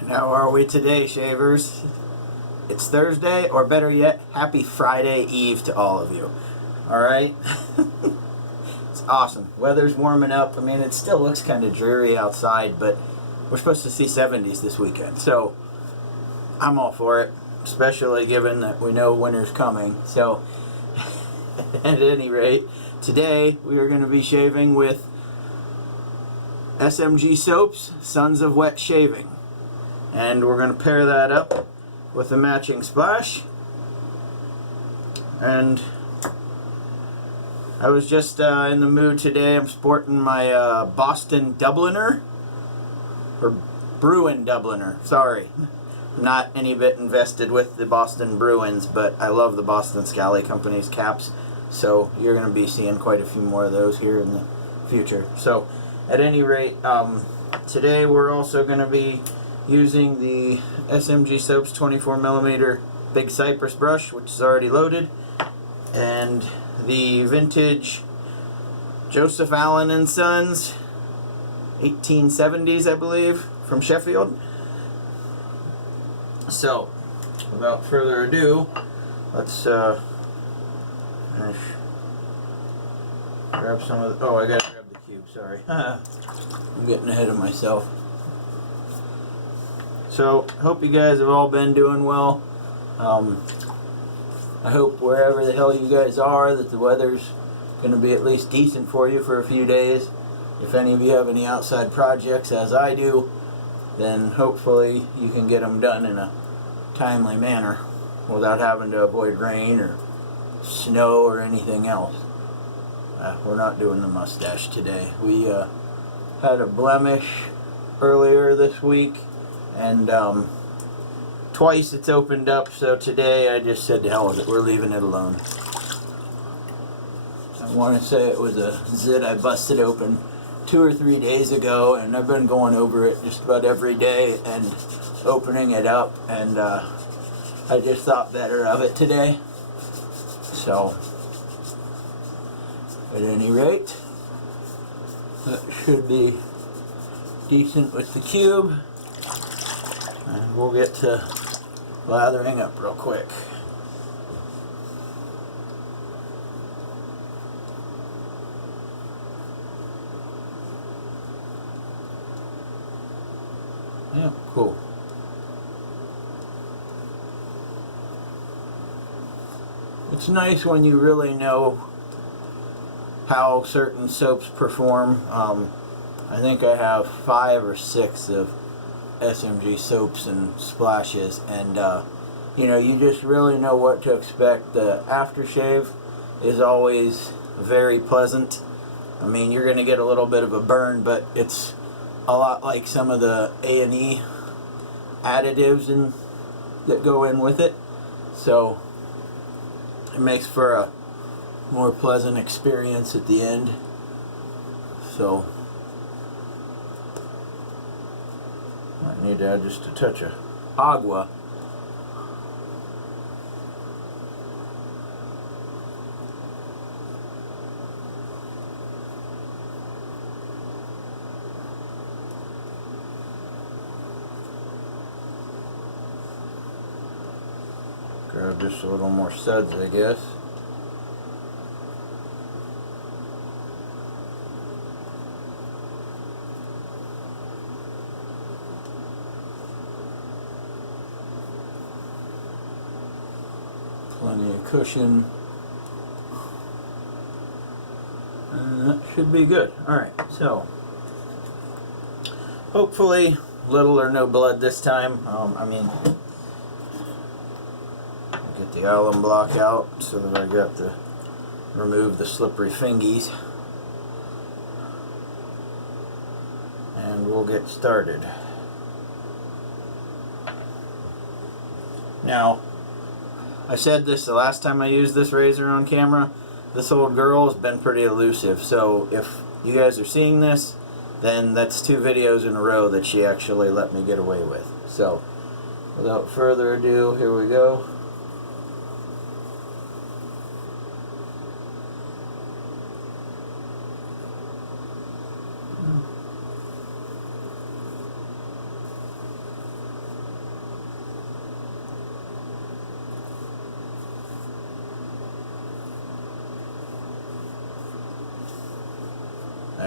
And how are we today, shavers? It's Thursday, or better yet, happy Friday Eve to all of you. Alright? It's awesome. Weather's warming up. I mean, it still looks kind of dreary outside, but we're supposed to see 70s this weekend. So, I'm all for it, especially given that we know winter's coming. So, at any rate, today we are going to be shaving with SMG soaps, Sons of Wet Shaving. And we're going to pair that up with a matching splash. And I was just in the mood today. I'm sporting my Boston Dubliner, or Bruin Dubliner, sorry. I'm not any bit invested with the Boston Bruins, but I love the Boston Scally Company's caps. So you're going to be seeing quite a few more of those here in the future. So at any rate, today we're also going to be using the SMG Soaps 24mm Big Cypress brush, which is already loaded, and the vintage Joseph Allen and Sons 1870s, I believe, from Sheffield. So, without further ado, let's grab some of the, oh, I gotta grab the cube, sorry. I'm getting ahead of myself. So, hope you guys have all been doing well. I hope wherever the hell you guys are that the weather's going to be at least decent for you for a few days. If any of you have any outside projects, as I do, then hopefully you can get them done in a timely manner without having to avoid rain or snow or anything else. We're not doing the mustache today. We had a blemish earlier this week, and twice it's opened up, so today I just said to hell with it, we're leaving it alone. I want to say it was a zit I busted open 2 or 3 days ago, and I've been going over it just about every day and opening it up, and I just thought better of it today. So, at any rate, that should be decent with the cube. And we'll get to lathering up real quick. Yeah, cool. It's nice when you really know how certain soaps perform. I think I have 5 or 6 of SMG soaps and splashes, and you know, you just really know what to expect. The aftershave is always very pleasant. I mean, you're going to get a little bit of a burn, but it's a lot like some of the A&E additives that go in with it, so it makes for a more pleasant experience at the end. So I need to add just a touch of agua. Grab just a little more suds, I guess. Plenty of cushion. And that should be good. Alright, so hopefully little or no blood this time. I mean, get the alum block out so that I got to remove the slippery fingies. And we'll get started. Now, I said this the last time I used this razor on camera, this old girl has been pretty elusive, so if you guys are seeing this, then that's 2 videos in a row that she actually let me get away with. So, without further ado, here we go.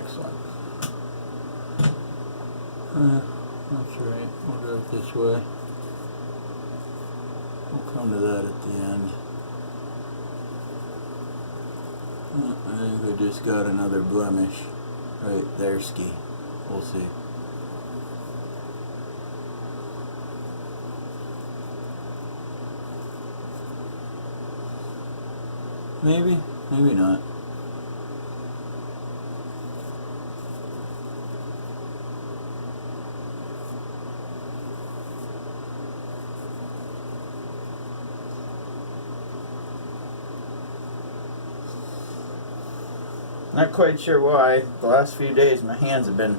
Excellent. That's right. We'll do it this way. We'll come to that at the end. I think we just got another blemish right there, ski. We'll see. Maybe, maybe not. Not quite sure why. The last few days my hands have been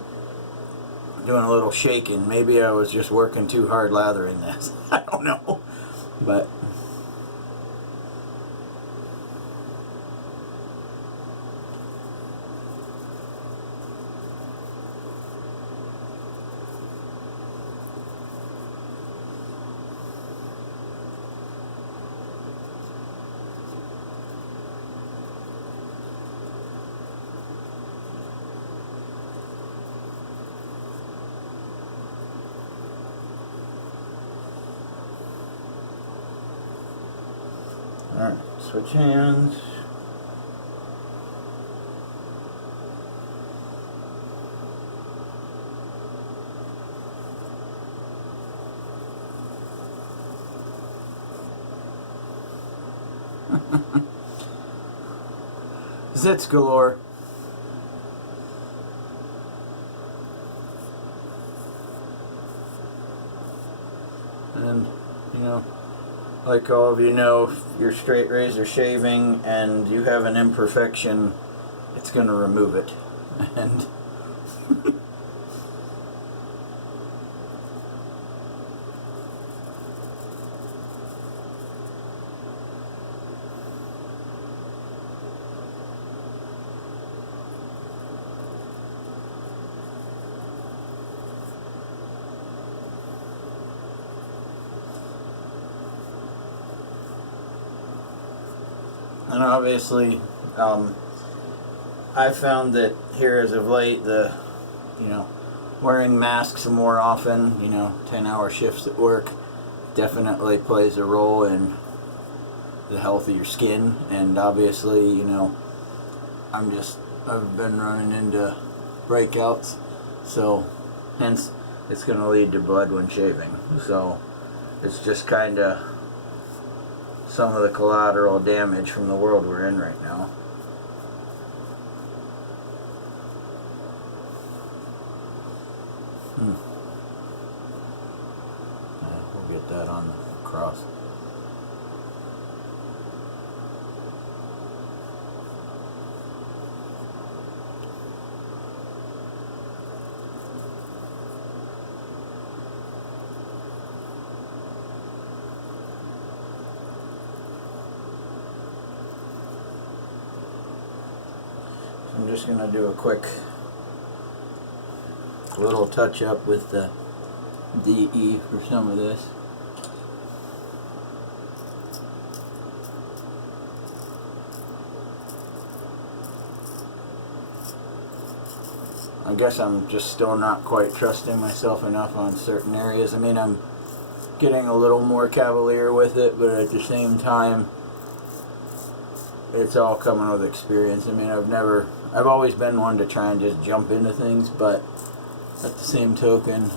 doing a little shaking. Maybe I was just working too hard lathering this. I don't know. But alright, switch hands. Zits galore. And, you know, like all of you know, if you're straight razor shaving and you have an imperfection, it's going to remove it. And and obviously, I found that here as of late, wearing masks more often, 10-hour shifts at work, definitely plays a role in the health of your skin. And obviously, I've been running into breakouts, so hence it's going to lead to blood when shaving. So it's just kind of some of the collateral damage from the world we're in right now. Yeah, we'll get that on the cross. I'm just going to do a quick little touch up with the DE for some of this. I guess I'm just still not quite trusting myself enough on certain areas. I mean, I'm getting a little more cavalier with it, but at the same time, it's all coming with experience. I mean, I've always been one to try and just jump into things, but at the same token,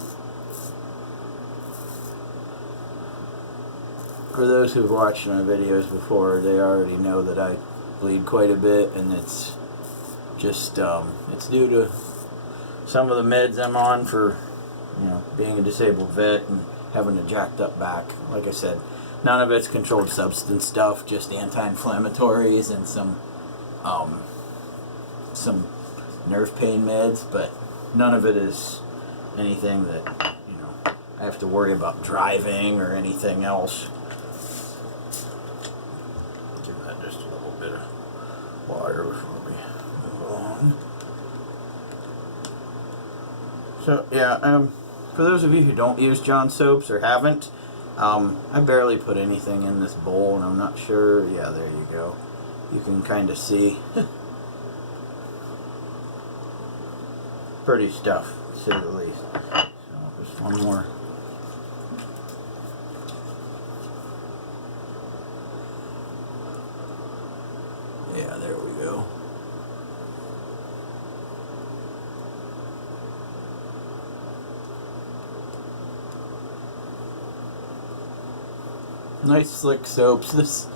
for those who've watched my videos before, they already know that I bleed quite a bit, and it's just, it's due to some of the meds I'm on for, being a disabled vet and having a jacked up back. Like I said, none of it's controlled substance stuff, just anti-inflammatories and some nerve pain meds, but none of it is anything that, I have to worry about driving or anything else. Give that just a little bit of water before we move along. So, yeah, for those of you who don't use John soaps or haven't, I barely put anything in this bowl, and I'm not sure. Yeah, there you go. You can kind of see. pretty stuff, to say the least. So just one more. Yeah, there we go. Nice slick soaps. This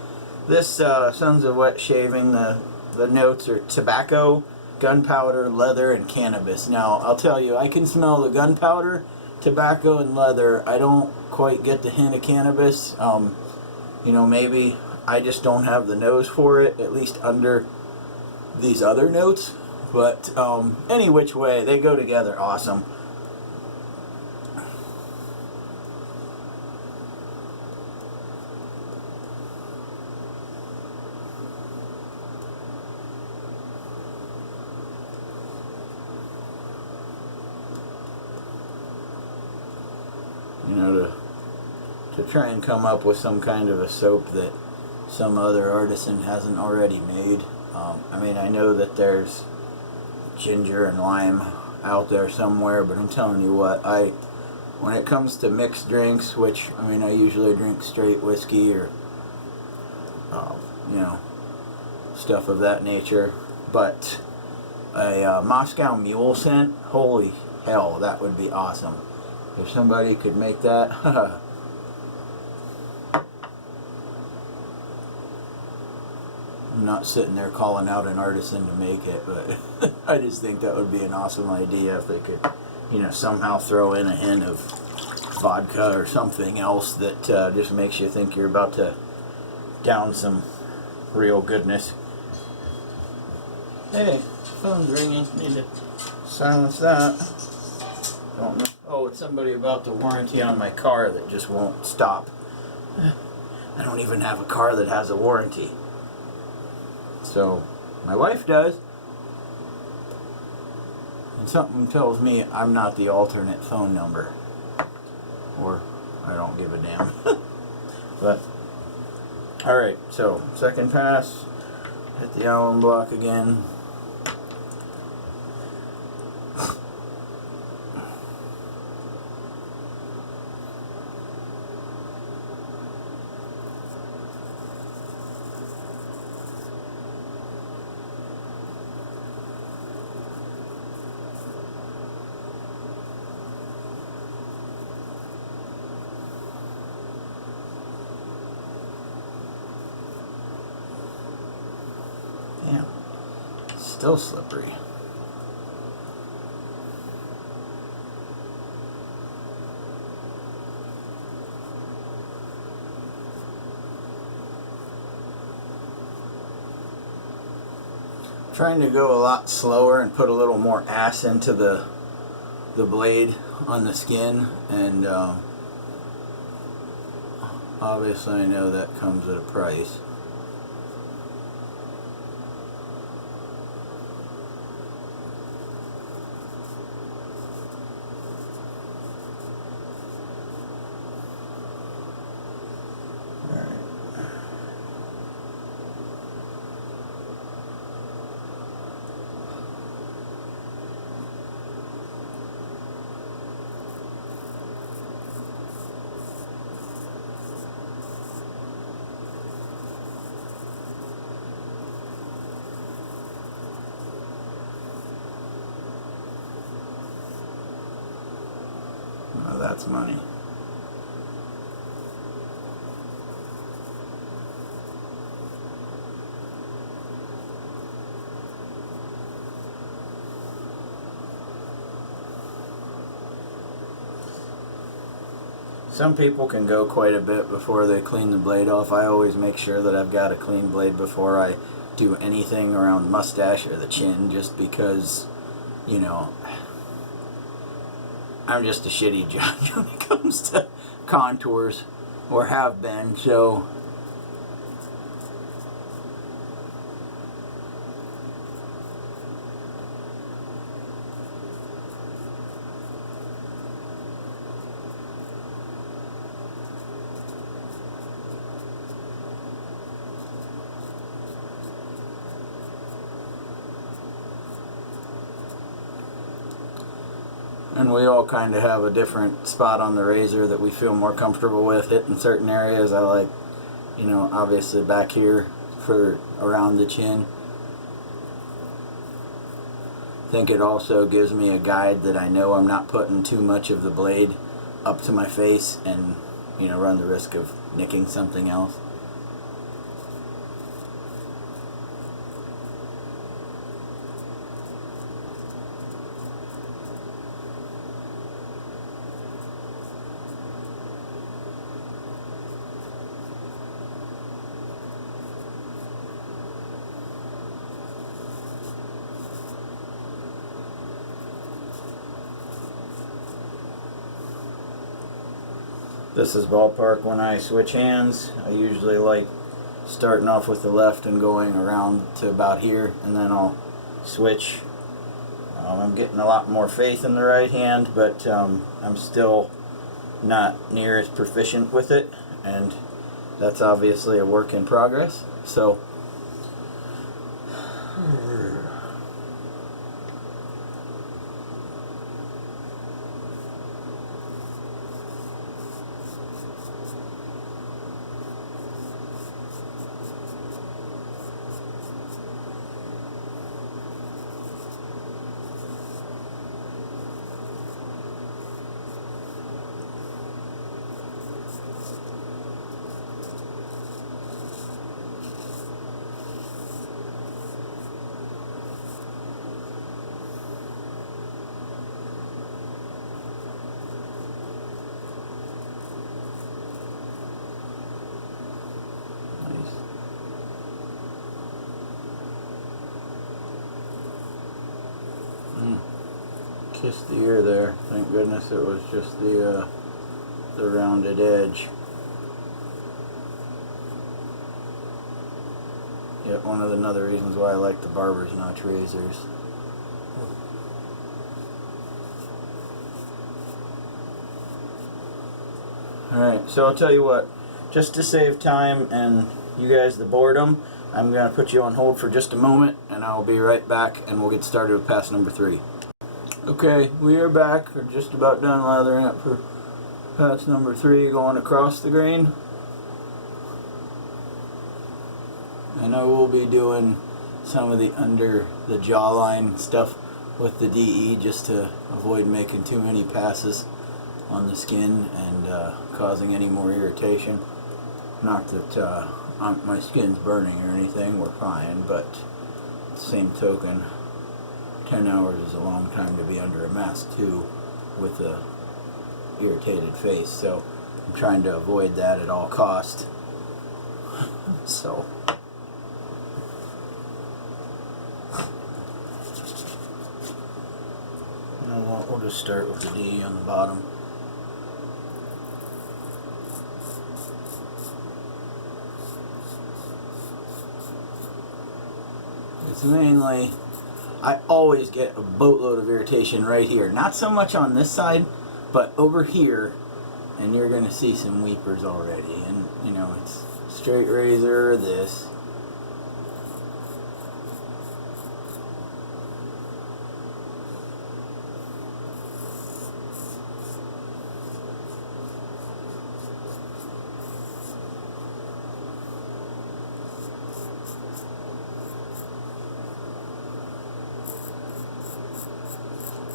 Sons of Wet Shaving, the notes are tobacco, gunpowder, leather, and cannabis. Now, I'll tell you, I can smell the gunpowder, tobacco, and leather. I don't quite get the hint of cannabis. You know, maybe I just don't have the nose for it, at least under these other notes. But any which way, they go together awesome. You know, to try and come up with some kind of a soap that some other artisan hasn't already made. I mean, I know that there's ginger and lime out there somewhere, but I'm telling you what, when it comes to mixed drinks, which, I mean, I usually drink straight whiskey or, you know, stuff of that nature, but a Moscow Mule scent, holy hell, that would be awesome. If somebody could make that, I'm not sitting there calling out an artisan to make it, but I just think that would be an awesome idea if they could, you know, somehow throw in a hint of vodka or something else that just makes you think you're about to down some real goodness. Hey, phone's ringing. Need to silence that. Don't know. Oh, it's somebody about the warranty on my car that just won't stop. I don't even have a car that has a warranty. So, my wife does. And something tells me I'm not the alternate phone number. Or, I don't give a damn. But, alright, so, second pass. Hit the alum block again. Damn, still slippery. Trying to go a lot slower and put a little more ass into the blade on the skin, and obviously I know that comes at a price. Oh, that's money. Some people can go quite a bit before they clean the blade off. I always make sure that I've got a clean blade before I do anything around mustache or the chin, just because, you know, I'm just a shitty judge when it comes to contours, or have been, so And we all kind of have a different spot on the razor that we feel more comfortable with hitting certain areas. I like, you know, obviously back here for around the chin. I think it also gives me a guide that I know I'm not putting too much of the blade up to my face and, you know, run the risk of nicking something else. This is ballpark when I switch hands. I usually like starting off with the left and going around to about here, and then I'll switch. I'm getting a lot more faith in the right hand, but I'm still not near as proficient with it, and that's obviously a work in progress. So kissed the ear there. Thank goodness it was just the rounded edge. Yep, one of the other reasons why I like the barber's notch razors. Alright, so I'll tell you what, just to save time and you guys the boredom, I'm going to put you on hold for just a moment and I'll be right back and we'll get started with pass number 3. Okay, we are back. We're just about done lathering up for pass number 3, going across the grain. And I will be doing some of the under the jawline stuff with the DE just to avoid making too many passes on the skin and causing any more irritation. Not that my skin's burning or anything, we're fine, but at the same token, 10 hours is a long time to be under a mask too with a irritated face, so I'm trying to avoid that at all cost. So you know what, we'll just start with the D on the bottom. It's mainly, I always get a boatload of irritation right here. Not so much on this side, but over here, and you're going to see some weepers already. And, you know, it's straight razor or this.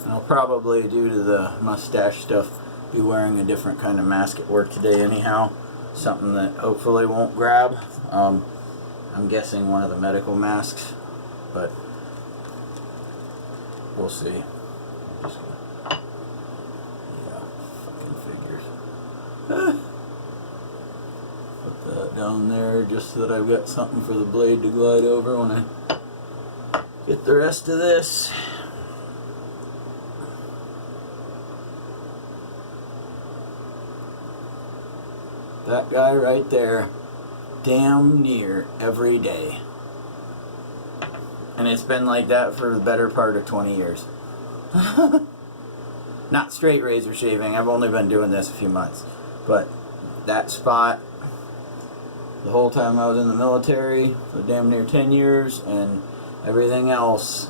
I'll probably, due to the mustache stuff, be wearing a different kind of mask at work today anyhow. Something that hopefully won't grab. I'm guessing one of the medical masks, but we'll see. Just gonna, yeah, fucking figures. Put that down there just so that I've got something for the blade to glide over when I get the rest of this. That guy right there, damn near every day. And it's been like that for the better part of 20 years. Not straight razor shaving, I've only been doing this a few months. But that spot, the whole time I was in the military, for damn near 10 years, and everything else.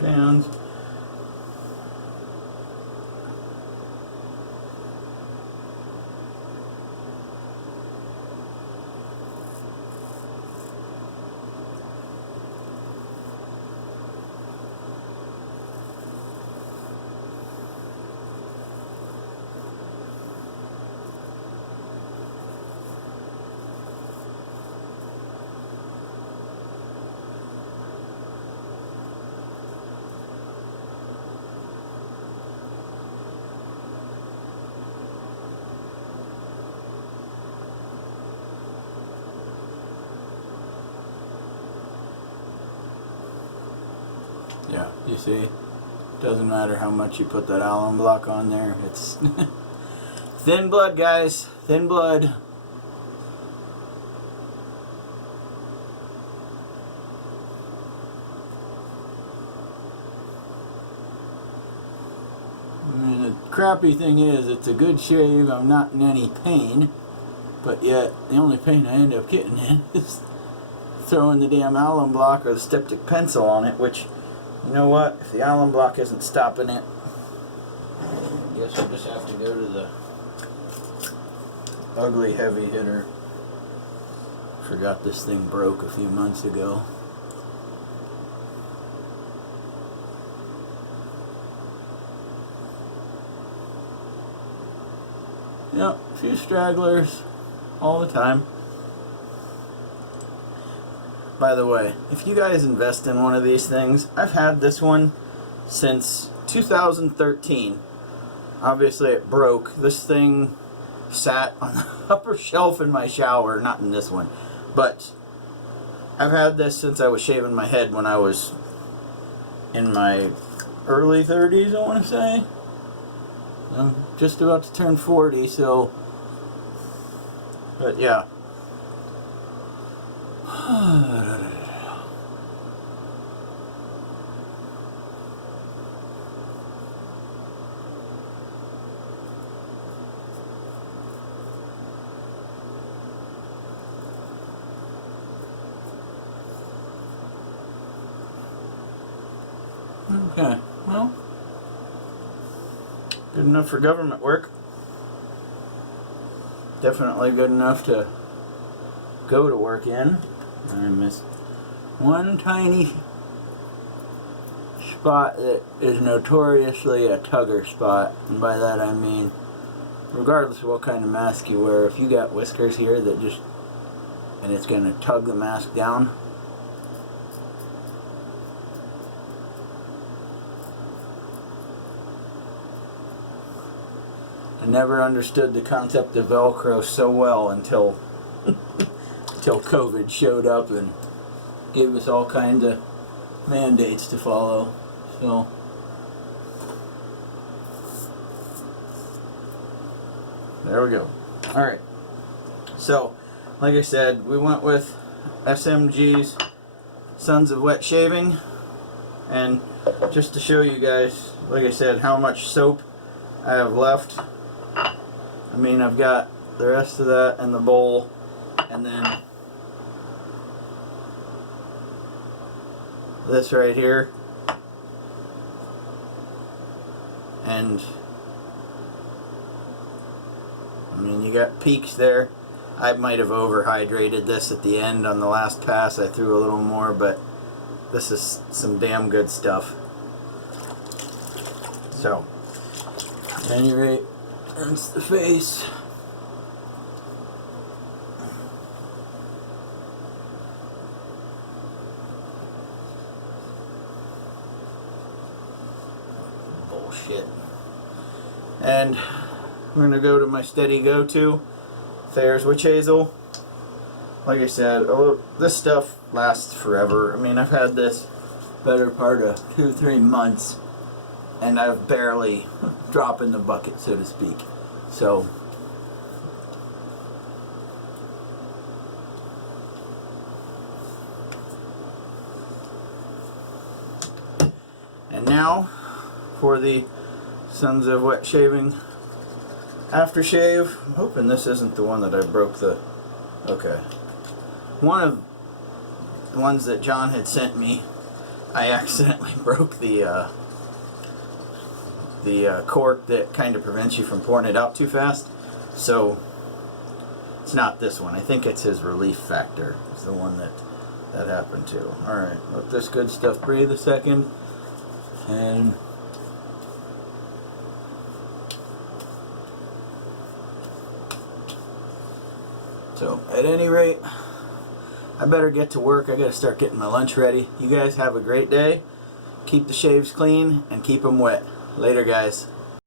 fans. Yeah, you see, doesn't matter how much you put that alum block on there. It's thin blood, guys, thin blood. I mean, the crappy thing is, it's a good shave. I'm not in any pain, but yet the only pain I end up getting in is throwing the damn alum block or the styptic pencil on it, which, you know what, if the alum block isn't stopping it, I guess we'll just have to go to the ugly heavy hitter. Forgot this thing broke a few months ago. Yep, a few stragglers all the time. By the way, if you guys invest in one of these things, I've had this one since 2013. Obviously it broke. This thing sat on the upper shelf in my shower, not in this one, but I've had this since I was shaving my head when I was in my early 30s, I want to say. I'm just about to turn 40, so, but yeah. Okay, well, good enough for government work. Definitely good enough to go to work in. I missed one tiny spot that is notoriously a tugger spot, and by that I mean regardless of what kind of mask you wear, if you got whiskers here that just, and it's going to tug the mask down. I never understood the concept of Velcro so well until until COVID showed up and gave us all kinds of mandates to follow. So there we go. Alright. So, like I said, we went with SMG's Sons of Wet Shaving. And just to show you guys, like I said, how much soap I have left. I mean, I've got the rest of that in the bowl, and then this right here, and I mean, you got peaks there. I might have overhydrated this at the end on the last pass. I threw a little more, but this is some damn good stuff. So, at any rate, rinse the face. Bullshit. And we're going to go to my steady go-to, Thayer's Witch Hazel. Like I said, this stuff lasts forever. I mean, I've had this better part of 2-3 months, and I've barely dropped in the bucket, so to speak. So, and now for the Sons of Wet Shaving aftershave. I'm hoping this isn't the one that I broke the... Okay. One of the ones that John had sent me I accidentally broke the cork that kind of prevents you from pouring it out too fast. So it's not this one. I think it's his relief factor. It's the one that happened to. Alright, let this good stuff breathe a second. And so at any rate, I better get to work. I gotta start getting my lunch ready. You guys have a great day. Keep the shaves clean and keep them wet. Later, guys.